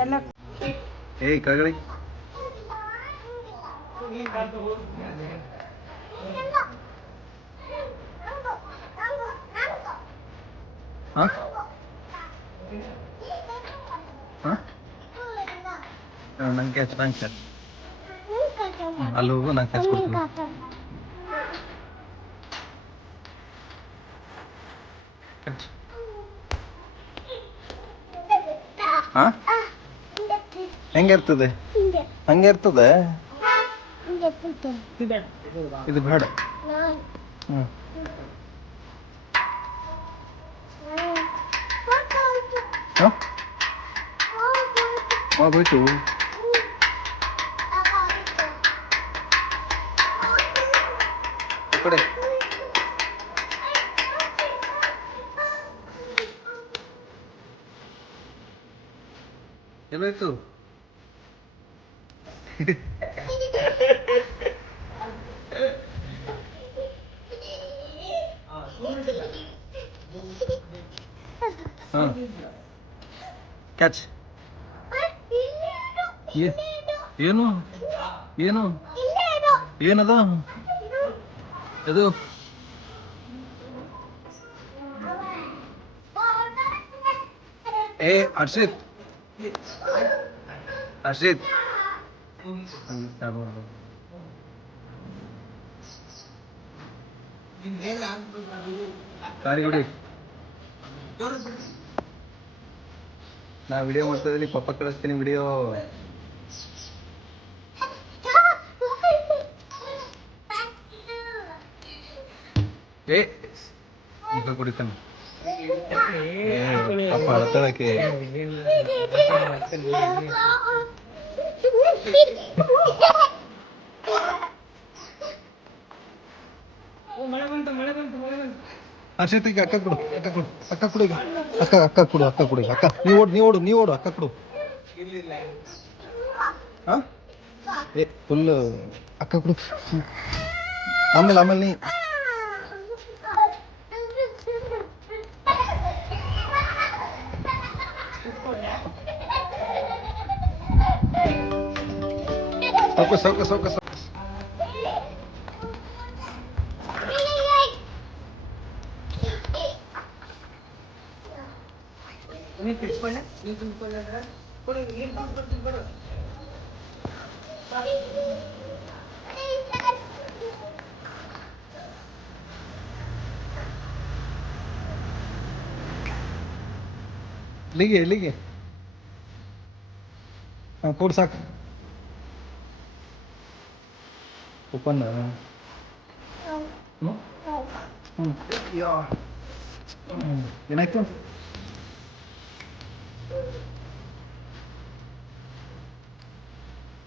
ಏಯ್ ಕಗಳಿ ಹಾಂ ಹಾಂ ನಂಗೆ ಕ್ಯಾಚ್ ಅಲ್ಲಿ ಹೋಗು ನಂಗೆ ಕ್ಯಾಚ್ ಕೊಡ್ತೀನಿ ಹಾಂ ಹೆಂಗಿರ್ತದೆ ಹಂಗಿರ್ತದೆ ಇದು ಬೇಡ ಹ್ಞೂ ಹಾಂ ಹೋಗ್ಬಿಟ್ಟು ಈ ಕಡೆ ಎಲ್ಲೋಯ್ತು ಹಾಂ ಕ್ಯಾಚ್ ಏನು ಏನು ಏನದ ಅದು ಏ ಹರ್ಷಿತ್ ಹರ್ಷಿತ್ ಗಾಡಿ ಹೊಡಿ ನಾ ವಿಡಿಯೋ ಮಾಡ್ತಾ ಇದ್ದೀನಿ ಪಪ್ಪ ಕಳಿಸ್ತೀನಿ ವಿಡಿಯೋ ಏ ಈಗ ಕುಡಿತಾನೆ ಪಪ್ಪ ಅಳ್ತಾಳಕ್ಕೆ ಹರ್ಷಿತ್ ಈಗ ಅಕ್ಕ ಕೊಡು ಅಕ್ಕ ಕೊಡು ಈಗ ಅಕ್ಕ ಕೊಡು ಅಕ್ಕ ನೀ ಓಡು ಅಕ್ಕ ಕೊಡು ಹಾಂ ಏ ಫುಲ್ ಅಕ್ಕ ಕೊಡು ಆಮೇಲೆ ನೀ ಸೌಕ ಇಲ್ಲಿಗೆ ಹಾಂ ಕೊಡು ಸಾಕು ಓಪನ್ ಏನಾಯ್ತು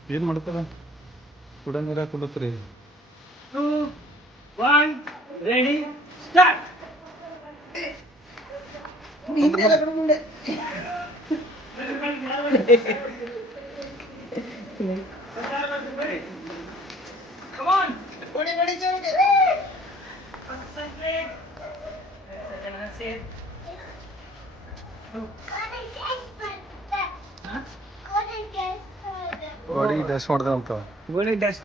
ಏನು ಮಾಡ್ತಾರ ಕುಡಂಗಿರ ಕುಡತ್ರಿ ready start Come on. Ready. Concentrate. ಗಾಡಿ ಡ್ಯಾಶ್ ಮಾಡ್ದೆ ಅಂತ ಗೋಳಿ ಡ್ಯಾಶ್